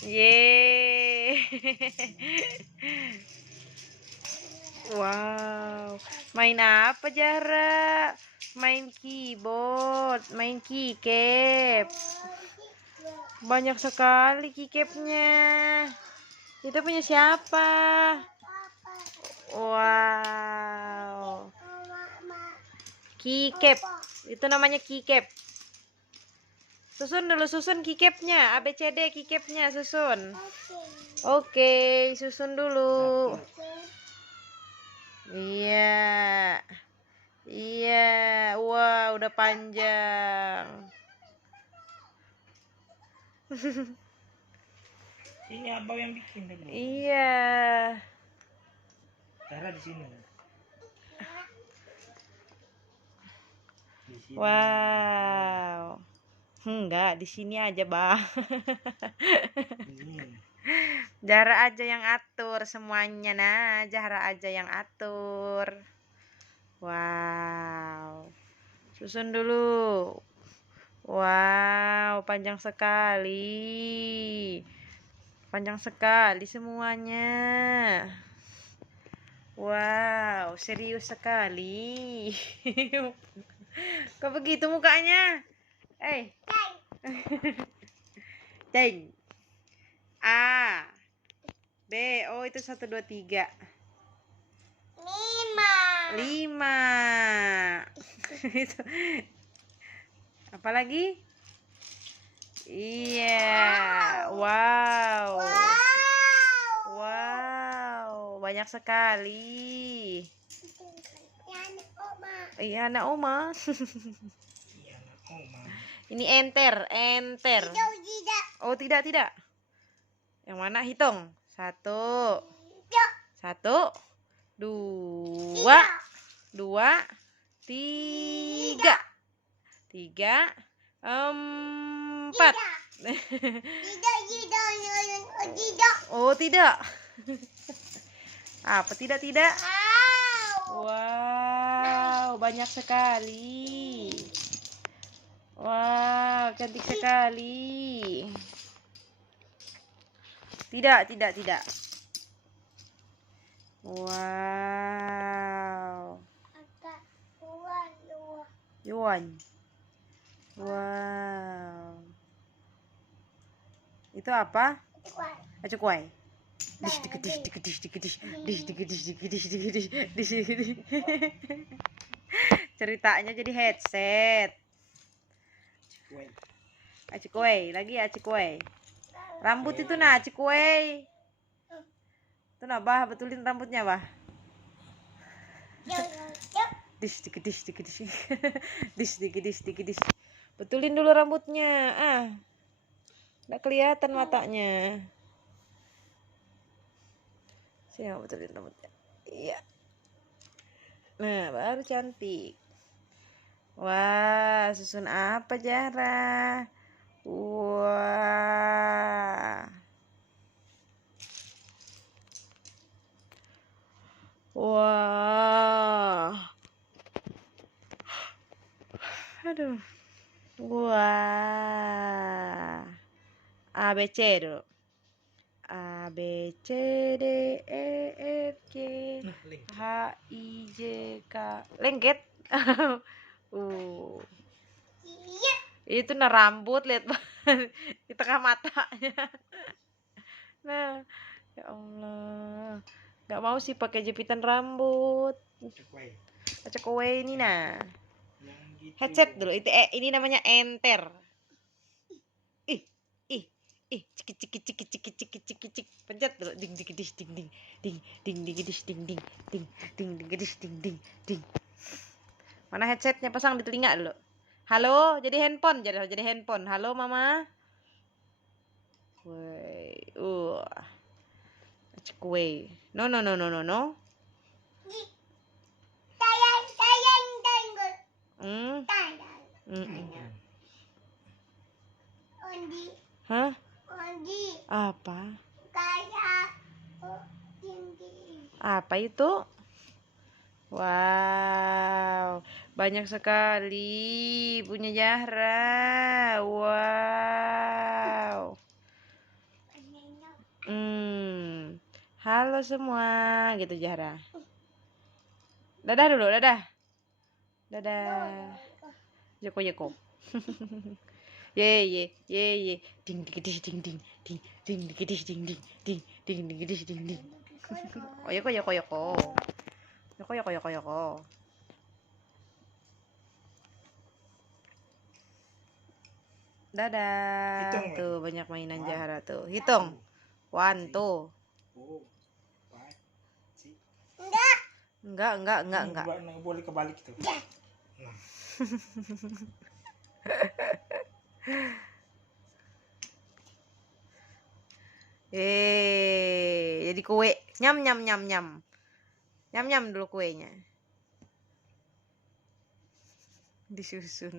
Yeay. Wow. Main apa, Zahra? Main keyboard, main keycap. Banyak sekali keycapnya. Itu punya siapa? Wow. Keycap. Itu namanya keycap. Susun dulu, susun keycapnya. ABCD keycapnya, susun. Oke, susun dulu. Iya. Iya. Wah, udah panjang. Ini abang yang bikin dulu. Iya. Cara di sini. Wow. Enggak, di sini aja, Bang. Zahra aja yang atur semuanya, nah. Zahra aja yang atur. Wow. Susun dulu. Wow, panjang sekali. Panjang sekali semuanya. Wow, serius sekali. Kok begitu mukanya? Ceng. A. B. Oh, itu 1, 2, 3. 5. Itu. Apa lagi? Iya. Wow. Wow, banyak sekali. Iya, anak oma. Ini enter, enter. Oh, tidak, tidak. Yang mana? Hitung. 1. 1, 2, 2, 3. 3, 4. Oh, tidak. Apa tidak? Wow, banyak sekali. Wow, cantik sekali. Tidak, tidak, tidak. Wow. Yuan. Wow. Itu apa? Acukuai. Ceritanya jadi headset. Acukuai, lagi acukuai. Rambut itu nah acukuai. Itu nah, Bah, betulin rambutnya, Bah. Betulin dulu rambutnya. Ah. Nggak kelihatan matanya. Sini, betulin rambutnya. Iya. Nah, baru cantik. Wah, susun apa, Zahra? Wah. Wah. Aduh. Wah. A, B, C dulu. A, B, C, D, E, F, G, H, I, J, K. Lengket. Itu nah rambut, lihat di tengah matanya. Nah, ya Allah. Gak mau sih pakai jepitan rambut. Acak kowe ini nah. Headset dulu. Ini namanya enter. Ih, ih, ih, ciki ciki ciki ciki ciki ciki cik. Pencet dulu. Ding ding ding ding ding ding ding ding ding ding ding ding ding ding ding ding ding. Mana headsetnya? Pasang di telinga dulu. Halo, jadi handphone, jadi handphone. Halo, Mama. Woi, acak kowe. No no no no no no. Hah? Apa? Apa itu? Wow, banyak sekali punya Zahra. Wow. Halo semua, gitu Zahra. Dadah dulu, dadah. Dadah. Joko Joko. Ye ye ye ye. Ding ding ding ding ding ding ding ding ding ding ding ding ding ding ding ding ding. Oh Yoko Yoko Yoko. Yoko Yoko Yoko Yoko. Dadah. Hitung, Tuh banyak mainan One. Zahra tuh. Hitung. 1 2. Oh, baik. Si. Enggak. Nggak boleh kebalik tuh. Nah. Jadi kue. Nyam nyam nyam nyam. Nyam nyam dulu kuenya. Disusun.